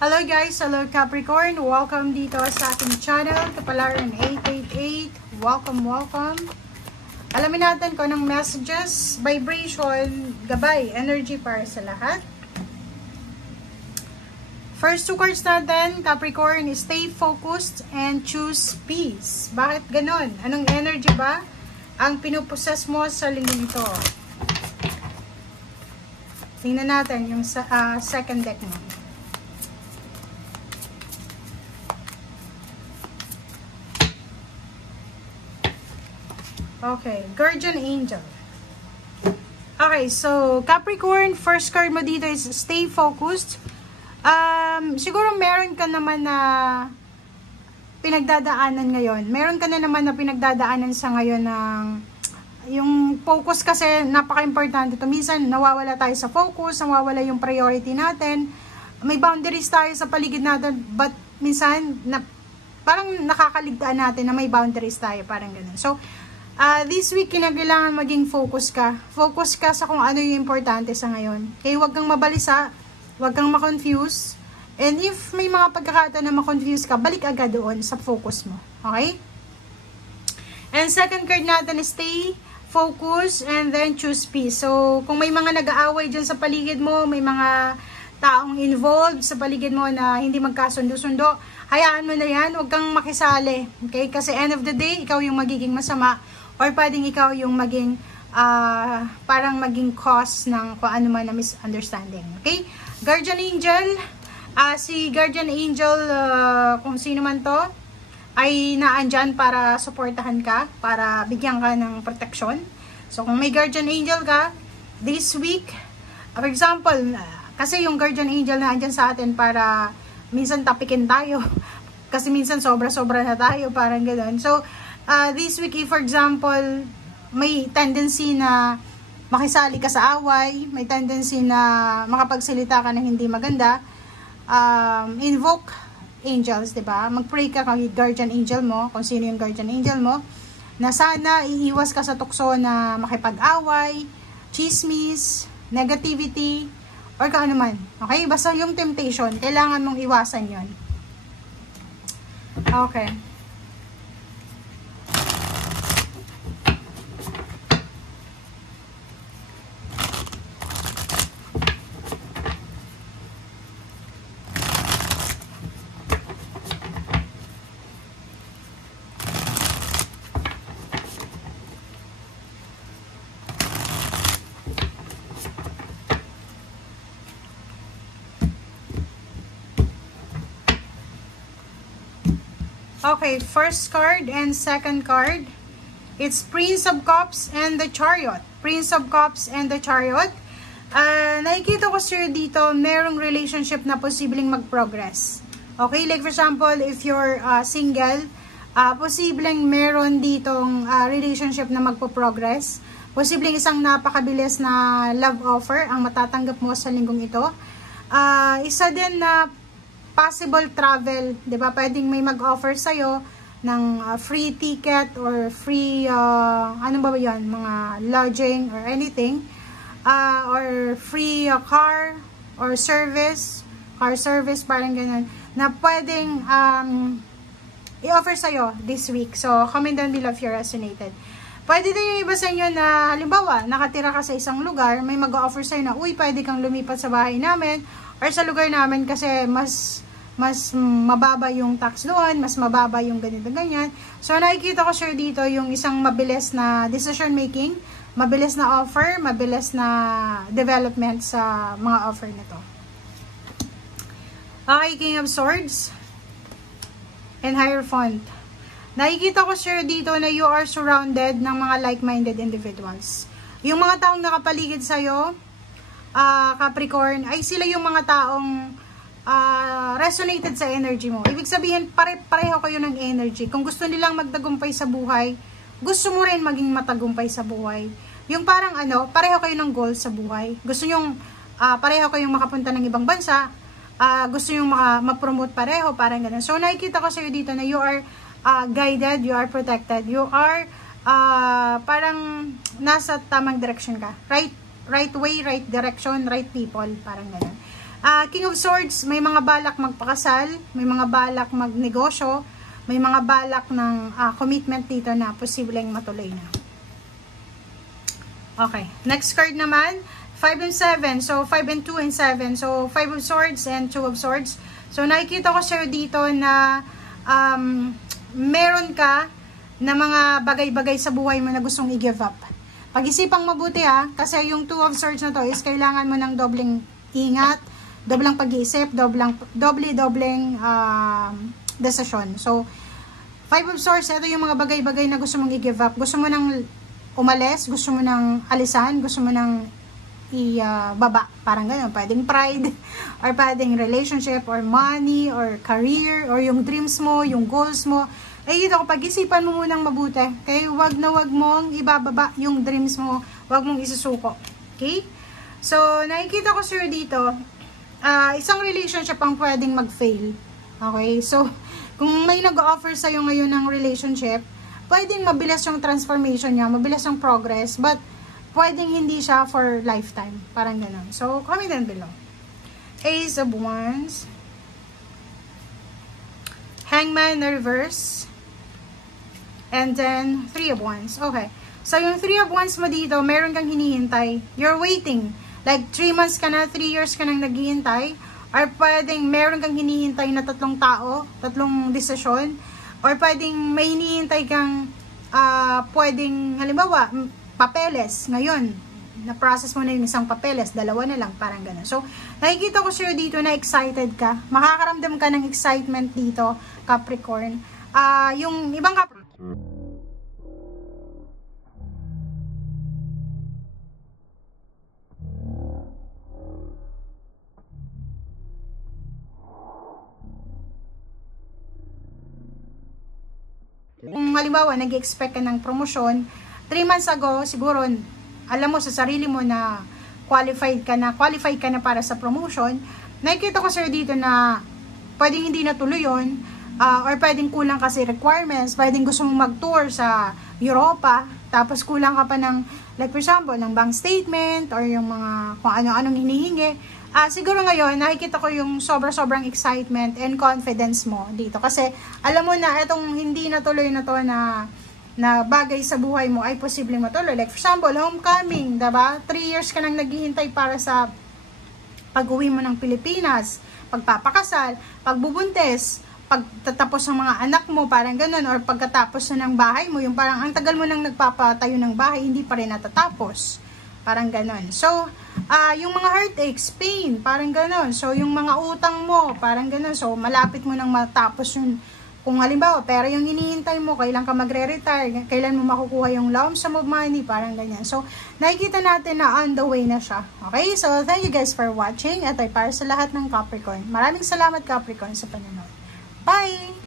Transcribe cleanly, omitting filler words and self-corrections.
Hello guys, hello Capricorn. Welcome dito sa ating channel, Kapalaran 888. Welcome. Alamin natin kung anong messages, vibration, gabay, energy para sa lahat. First two cards natin, Capricorn, stay focused and choose peace. Bakit ganon? Anong energy ba ang pinuposes mo sa linggo ito? Tingnan natin yung second deck mo. Okay, Guardian Angel. Okay, so Capricorn, first card mo dito is stay focused. Siguro meron ka naman na pinagdadaanan ngayon. Meron ka na naman na pinagdadaanan sa ngayon ng yung focus kasi napaka-importante ito. Minsan nawawala tayo sa focus, nawawala yung priority natin. May boundaries tayo sa paligid natin, but minsan parang nakakaligtaan natin na may boundaries tayo, parang ganun. So, this week, kinakailangan maging focus ka. Focus ka sa kung ano yung importante sa ngayon. Kaya huwag kang mabalisa, huwag kang makonfuse. And if may mga pagkakataon na makonfuse ka, balik agad doon sa focus mo. Okay? And second card natin is stay focus and then choose peace. So, kung may mga nag-aaway dyan sa paligid mo, may mga taong involved sa paligid mo na hindi magkasundo-sundo, hayaan mo na yan, huwag kang makisali. Okay? Kasi end of the day, ikaw yung magiging masama. Or pwedeng ikaw yung maging, parang maging cause ng kung ano man na misunderstanding. Okay? Guardian Angel. Si Guardian Angel, kung sino man to, ay naandyan para supportahan ka, para bigyan ka ng protection. So, kung may Guardian Angel ka, this week, for example, kasi yung Guardian Angel na andyan sa atin para minsan tapikin tayo. Kasi minsan sobra-sobra na tayo, parang gano'n. So, this week, if for example, may tendency na makisali ka sa away, may tendency na makapagsalita ka ng hindi maganda, invoke angels, diba? Mag-pray ka kay Guardian Angel mo, kung sino yung Guardian Angel mo, na sana iiwas ka sa tukso na makipag-away, chismis, negativity, or kung ano man. Okay? Basta yung temptation, kailangan mong iwasan yon. Okay. Okay, first card and second card. It's Prince of Cups and the Chariot. Prince of Cups and the Chariot. Nakikita ko sir dito, merong relationship na posibleng mag-progress. Okay, like for example, if you're single, posibleng meron ditong relationship na magpo-progress. Posibleng isang napakabilis na love offer ang matatanggap mo sa linggong ito. Isa din na possible travel, 'di ba? Pwedeng may mag-offer sa iyo ng free ticket or free ano ba 'yan, mga lodging or anything, or free car or car service, parang ganun, na pwedeng i-offer sa iyo this week. So, comment down below if you resonated. Pwede din yung iba sa inyo na, halimbawa, nakatira ka sa isang lugar, may mag-offer sa'yo na, uy, pwede kang lumipat sa bahay namin or sa lugar namin kasi mas mababa yung tax doon, mas mababa yung ganito ganyan. So, nakikita ko sure dito yung isang mabilis na decision making, mabilis na offer, mabilis na development sa mga offer nito. Okay, King of Swords and Hierophant. Nakikita ko sure dito na you are surrounded ng mga like-minded individuals. Yung mga taong nakapaligid sa'yo, Capricorn, ay sila yung mga taong resonated sa energy mo. Ibig sabihin, pareho kayo ng energy. Kung gusto nilang magtagumpay sa buhay, gusto mo rin maging matagumpay sa buhay. Yung parang pareho kayo ng goal sa buhay. Gusto nyong, pareho kayong makapunta ng ibang bansa, gusto nyong ma-promote pareho, parang ganun. So, nakikita ko sa'yo dito na you are guided, you are protected, you are parang nasa tamang direction ka. Right way, right direction, right people, parang ganun. King of Swords, may mga balak magpakasal, may mga balak magnegosyo, may mga balak ng commitment dito na posibleng matuloy na. Okay, next card naman, 5 and 7. So, 5 and 2 and 7. So, 5 of Swords and 2 of Swords. So, nakikita ko sa'yo dito na meron ka na mga bagay-bagay sa buhay mo na gustong i-give up. Pag-isipang mabuti kasi yung 2 of Swords na to is kailangan mo ng dobleng ingat, doblang pag-iisip, dobleng desisyon. So, 5 of Swords, ito yung mga bagay-bagay na gusto mong i-give up. Gusto mo nang umalis, gusto mo nang alisan, gusto mo nang ibaba. Parang gano'n. Pwedeng pride, or pwedeng relationship, or money, or career, or yung dreams mo, yung goals mo. Ito, pag-isipan mo munang mabuti. Okay? Wag mong ibababa yung dreams mo. Wag mong isusuko. Okay? So, nakikita ko sir dito, isang relationship ang pwedeng mag-fail. Okay? So, kung may nag-offer sa'yo ngayon ng relationship, pwedeng mabilis yung transformation niya, mabilis yung progress, but pwedeng hindi siya for lifetime. Parang gano'n. So, comment down below. Ace of Wands, Hangman na reverse, and then 3 of Wands. Okay. So, yung 3 of Wands mo dito, meron kang hinihintay. You're waiting. Like, 3 months ka na, 3 years ka nang naghihintay. Or pwedeng meron kang hinihintay na 3 tao, 3 desisyon. Or pwedeng may hinihintay kang, pwedeng, halimbawa, papeles. Ngayon, na-process mo na yung isang papeles, 2 na lang, parang gano'n. So, nakikita ko sa'yo dito na excited ka. Makakaramdam ka ng excitement dito, Capricorn. Yung ibang Capricorn, kung halimbawa, nag-expect ka ng promosyon, 3 months ago, siguro, alam mo sa sarili mo na qualified ka na para sa promotion, nakikita ko sir dito na pwedeng hindi natuloy yun, or pwedeng kulang kasi requirements, pwedeng gusto mong mag-tour sa Europa, tapos kulang ka pa ng, like for example, ng bank statement, or yung mga kung ano-anong hinihingi. Siguro ngayon, nakikita ko yung sobrang excitement and confidence mo dito. Kasi, alam mo na, itong hindi natuloy na to na bagay sa buhay mo ay posibleng matuloy. Like, for example, homecoming, diba? 3 years ka nang naghihintay para sa pag-uwi mo ng Pilipinas, pagpapakasal, pagbubuntis, pagtatapos ng mga anak mo, parang ganun, or pagkatapos na ng bahay mo, yung parang ang tagal mo nang nagpapatayo ng bahay, hindi pa rin natatapos. Parang ganun. So, yung mga heartaches, pain, parang ganun. So, yung mga utang mo, parang ganun. So, malapit mo nang matapos yung, kung halimbawa, pera yung hinihintay mo, kailan ka magre-retire, kailan mo makukuha yung lump sum of money, parang ganyan. So, nakikita natin na on the way na siya. Okay? So, thank you guys for watching. At ay para sa lahat ng Capricorn. Maraming salamat Capricorn sa panonood. Bye!